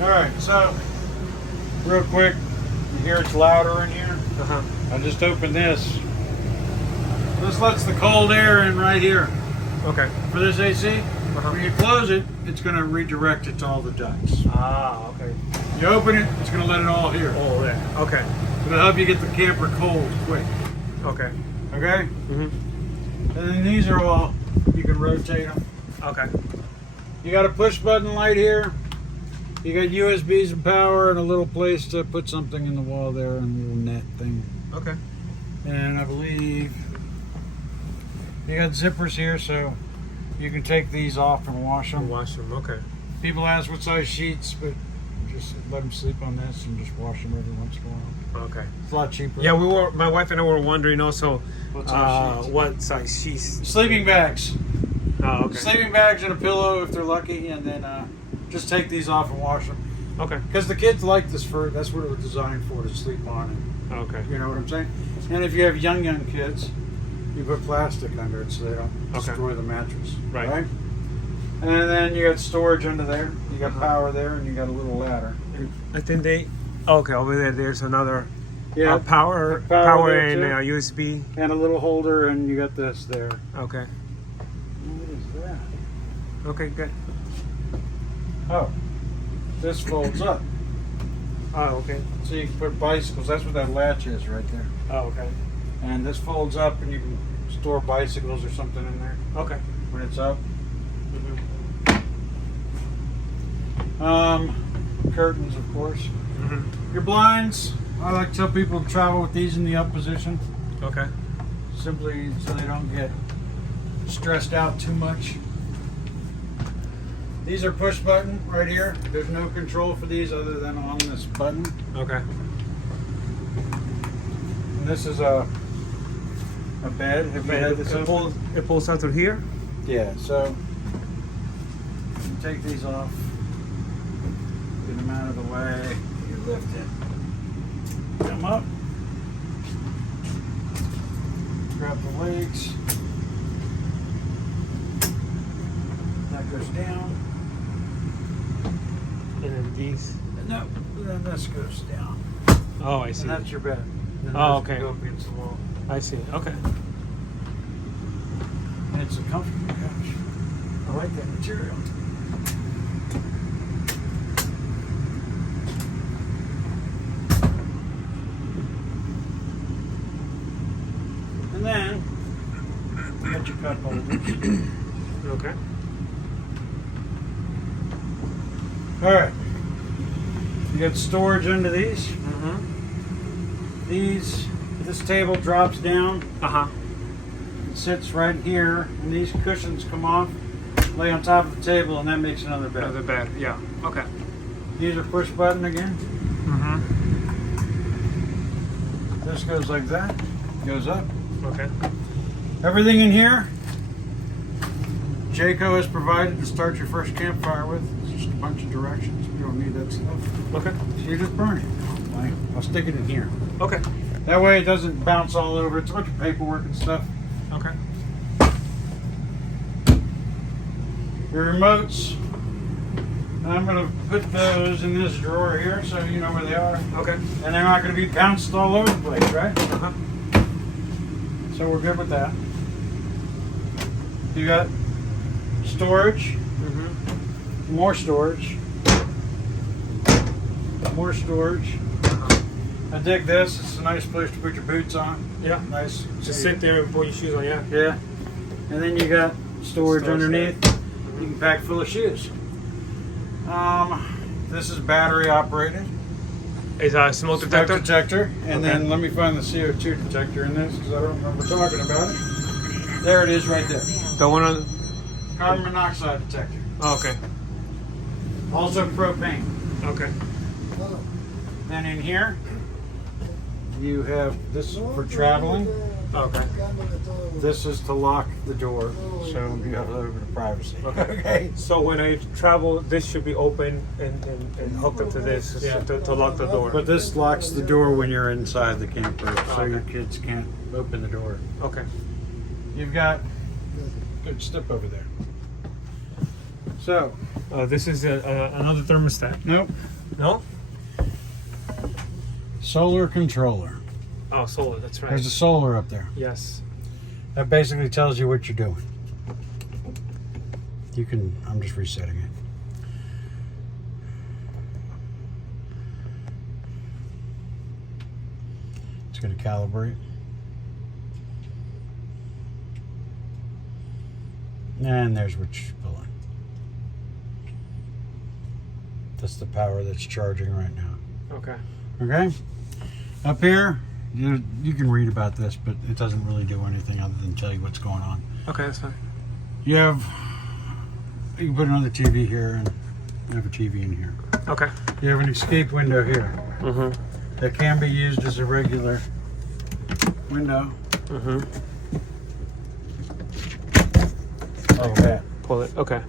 Alright, so real quick, you hear it's louder in here. I just opened this. This lets the cold air in right here. Okay. For this AC, when you close it, it's going to redirect it to all the ducts. Ah, okay. You open it, it's going to let it all here. Oh, yeah. Okay. It'll help you get the camper cold quick. Okay. Okay? And then these are all, you can rotate them. Okay. You got a push button light here. You got USBs and power and a little place to put something in the wall there and a little net thing. Okay. And I believe you got zippers here, so you can take these off and wash them. Okay. People ask what size sheets, but just let them sleep on this and just wash them every once in a while. Okay. It's a lot cheaper. Yeah, my wife and I were wondering also what size sheets. Sleeping bags. Oh, okay. Sleeping bags and a pillow if they're lucky, and then just take these off and wash them. Okay. Because the kids like this fur. That's what it was designed for, to sleep on it. Okay. You know what I'm saying? And if you have young kids, you put plastic under it so they don't destroy the mattress. Right? And then you got storage under there. You got power there, and you got a little ladder. I think they. Okay, over there. There's another. Yeah. Power and USB. And a little holder, and you got this there. Okay. What is that? Okay, good. Oh, this folds up. Oh, okay. So you can put bicycles. That's what that latch is right there. Oh, okay. And this folds up, and you can store bicycles or something in there Okay. when it's up. Curtains, of course. Your blinds, I like to tell people to travel with these in the up position. Okay. Simply so they don't get stressed out too much. These are push button right here. There's no control for these other than on this button. Okay. And this is a bed. Have you had this open? It pulls out through here? Yeah, so you take these off, get them out of the way, you lift it, come up, grab the legs, that goes down, And then these. no, then this goes down, Oh, I see. and that's your bed. And Oh, this okay. Go up against the wall. I see. Okay. And it's a comfortable couch. I like that material. And then you got your cup holders. Okay. Alright. You got storage under these. This table drops down. It sits right here, and these cushions come off, lay on top of the table, and that makes another bed. Another bed. Yeah. Okay. These are push button again. This goes like that, goes up. Okay. Everything in here, Jayco has provided to start your first campfire with. It's just a bunch of directions. You don't need that stuff. Okay. So you just burn it. Like, I'll stick it in here. Okay. That way it doesn't bounce all over. It's a bunch of paperwork and stuff. Okay. Your remotes, and I'm going to put those in this drawer here so you know where they are. Okay. And they're not going to be bounced all over the place, right? So we're good with that. You got storage, more storage, more storage. I dig this. It's a nice place to put your boots on. Yeah. Nice. Just sit there and put your shoes on. Yeah. Yeah. And then you got storage underneath. You can pack full of shoes. This is battery operated. Is a smoke detector? Detector. And then let me find the CO2 detector in this because I don't remember talking about it. There it is right there. The one on. Carbon monoxide detector. Oh, okay. Also propane. Okay. Then in here, you have this for traveling. Okay. This is to lock the door, so you have a little bit of privacy. Okay. So when I travel, this should be open and hooked up to this to lock the door. But this locks the door when you're inside the camper, so your kids can't open the door. Okay. You've got, good, step over there. So. This is another thermostat. Nope. No? Solar controller. Oh, solar, that's right. There's a solar up there. Yes. That basically tells you what you're doing. You can, I'm just resetting it. It's going to calibrate. And there's what you're pulling. That's the power that's charging right now. Okay. Okay? Up here, you can read about this, but it doesn't really do anything other than tell you what's going on. Okay, that's fine. You can put another TV here and you have a TV in here. Okay. You have an escape window here. Mm-hmm. That can be used as a regular window. Mm-hmm. Like that. Pull it. Okay.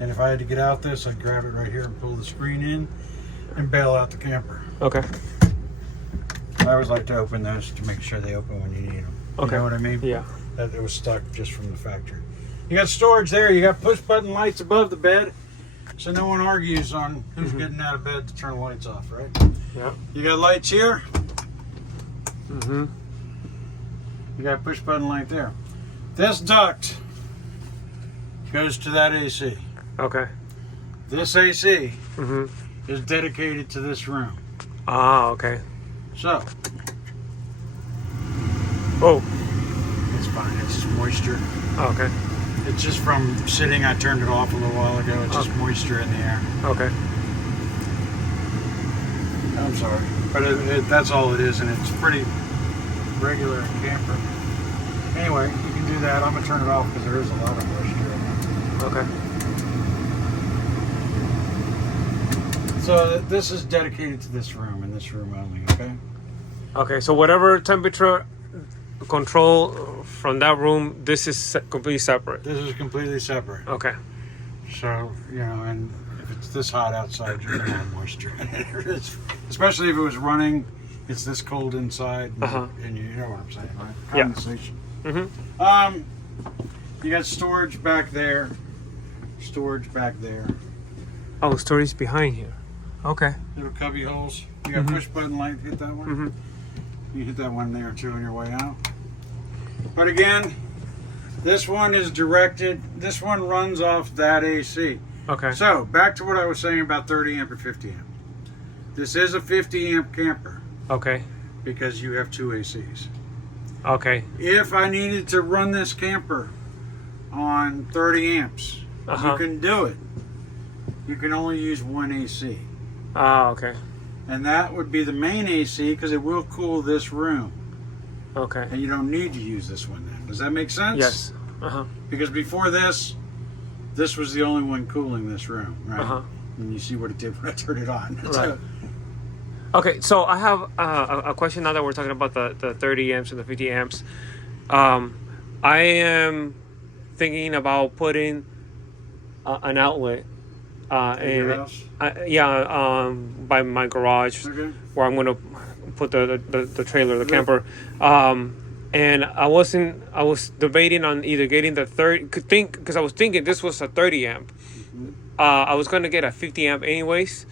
And if I had to get out this, I'd grab it right here and pull the screen in and bail out the camper. Okay. I always like to open those to make sure they open when you need them. Okay. You know what I mean? Yeah. That it was stuck just from the factory. You got storage there. You got push button lights above the bed, so no one argues on who's getting out of bed to turn the lights off, right? Yeah. You got lights here. Mm-hmm. You got a push button light there. This duct goes to that AC. Okay. This AC Mm-hmm. is dedicated to this room. Ah, okay. So, Oh. it's fine. It's just moisture. Oh, okay. It's just from sitting. I turned it off a little while ago. It's just moisture in the air. Okay. I'm sorry. But that's all it is, and it's pretty regular camper. Anyway, you can do that. I'm going to turn it off because there is a lot of moisture in there. Okay. So this is dedicated to this room and this room only, okay? Okay, so whatever temperature control from that room, this is completely separate. This is completely separate. Okay. So, you know, and if it's this hot outside, you're going to have moisture in it. Especially if it was running, it's this cold inside, and you know what I'm saying, right? Condensation. Yeah. Mm-hmm. You got storage back there. Storage back there. Oh, storage behind here. Okay. Little cubby holes. You got push button light. Hit that one. Mm-hmm. You hit that one there too on your way out. But again, this one is directed. This one runs off that AC. Okay. So back to what I was saying about 30 amp and 50 amp. This is a 50 amp camper. Okay. Because you have two ACs. Okay. If I needed to run this camper on 30 amps, you can do it. You can only use one AC. Ah, okay. And that would be the main AC because it will cool this room. Okay. And you don't need to use this one then. Does that make sense? Yes. Because before this was the only one cooling this room, right? And you see what it did when I turned it on. Right. Okay, so I have a question now that we're talking about the 30 amps and the 50 amps. I am thinking about putting an outlet in your house? by my garage, where I'm going to put the trailer, the camper. And I was debating on either getting the 30, because I was thinking this was a 30 amp. I was going to get a 50 amp anyways.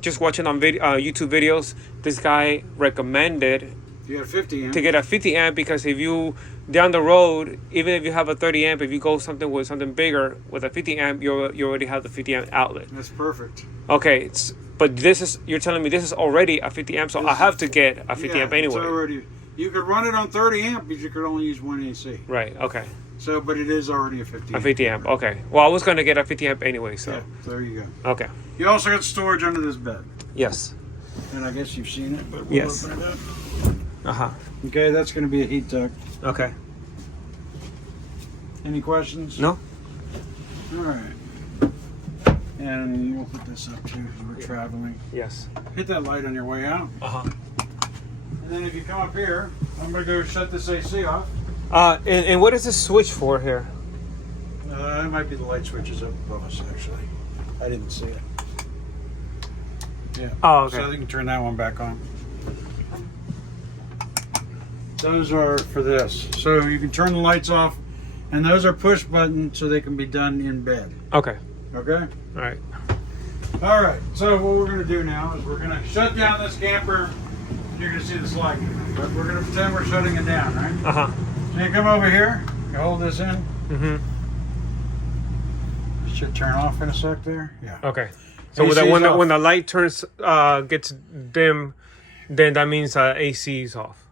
Just watching on YouTube videos, this guy recommended you got a 50 amp. To get a 50 amp, because if you down the road, even if you have a 30 amp, if you go with something bigger with a 50 amp, you already have the 50 amp outlet. That's perfect. Okay, but you're telling me this is already a 50 amp, so I have to get a 50 amp anyway. It's already, you could run it on 30 amp, but you could only use one AC. Right. Okay. So, but it is already a 50 amp. A 50 amp. Okay. Well, I was going to get a 50 amp anyway, so. Yeah, there you go. Okay. You also got storage under this bed. Yes. And I guess you've seen it, but we'll yes. open it up. Okay, that's going to be a heat duct. Okay. Any questions? No. All right. And we'll put this up too because we're traveling. Yes. Hit that light on your way out. And then if you come up here, I'm going to go shut this AC off. And what is this switch for here? It might be the light switches up above us, actually. I didn't see it. Yeah. Oh, okay. So you can turn that one back on. Those are for this. So you can turn the lights off, and those are push buttons so they can be done in bed. Okay. Okay? All right. All right, so what we're going to do now is we're going to shut down this camper. You're going to see the slide, but we're going to pretend we're shutting it down, right? Uh-huh. So you come over here, you hold this in. Mm-hmm. It should turn off in a sec there. Yeah. Okay. So AC's off. when the light turns gets dim, then that means AC is off.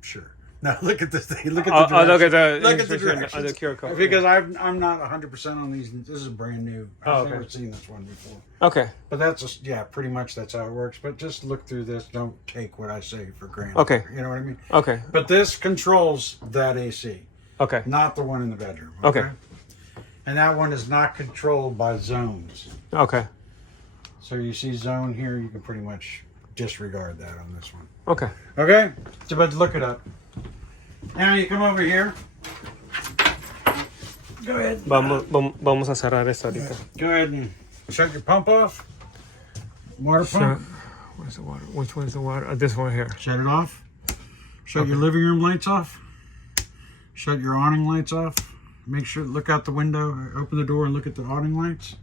Sure. Now look at this thing. Look at the Look at the look at the instruction on the directions. QR code. Because I'm not 100% on these. This is brand new. I've never seen this one before. Okay. But that's just, yeah, pretty much that's how it works. But just look through this. Don't take what I say for granted. Okay. You know what I mean? Okay. But this controls that AC, Okay. not the one in the bedroom. Okay. And that one is not controlled by zones. Okay. So you see zone here, you can pretty much disregard that on this one. Okay. Okay? So, but look it up. Now you come over here. Go ahead. Vamos a cerrar esto ahorita. Go ahead and shut your pump off. Water pump. Where's the water? Which one's the water? This one here. Shut it off. Shut your living room lights off. Shut your awning lights off. Make sure, look out the window, open the door and look at the awning lights.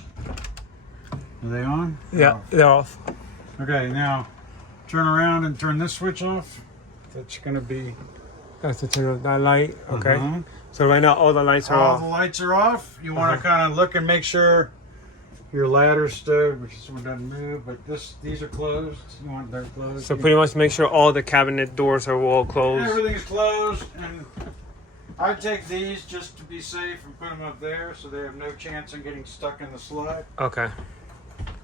Are they on? Yeah, they're off. Okay, now turn around and turn this switch off. That's going to be... That's the turn of that light. Okay. Uh-huh. So right now all the lights are All off. the lights are off. You want to kind of look and make sure your ladder stood, which this one doesn't move, but these are closed. You want they're closed. So pretty much make sure all the cabinet doors are all closed. Everything's closed, and I'd take these just to be safe and put them up there so they have no chance of getting stuck in the slide. Okay.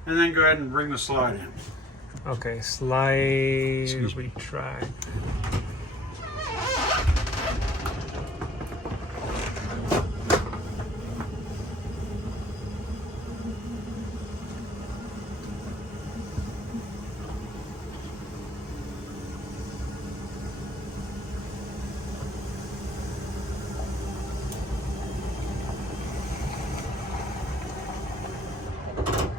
And then go ahead and bring the slide in. Okay, slide retry.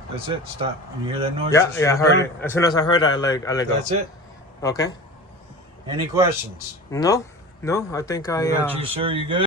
That's it. Stop. You hear that noise? Yeah, Just yeah, I slow heard down. it. As soon as I heard it, I let go. That's it. Okay. Any questions? No, I think What about you, sir? You good?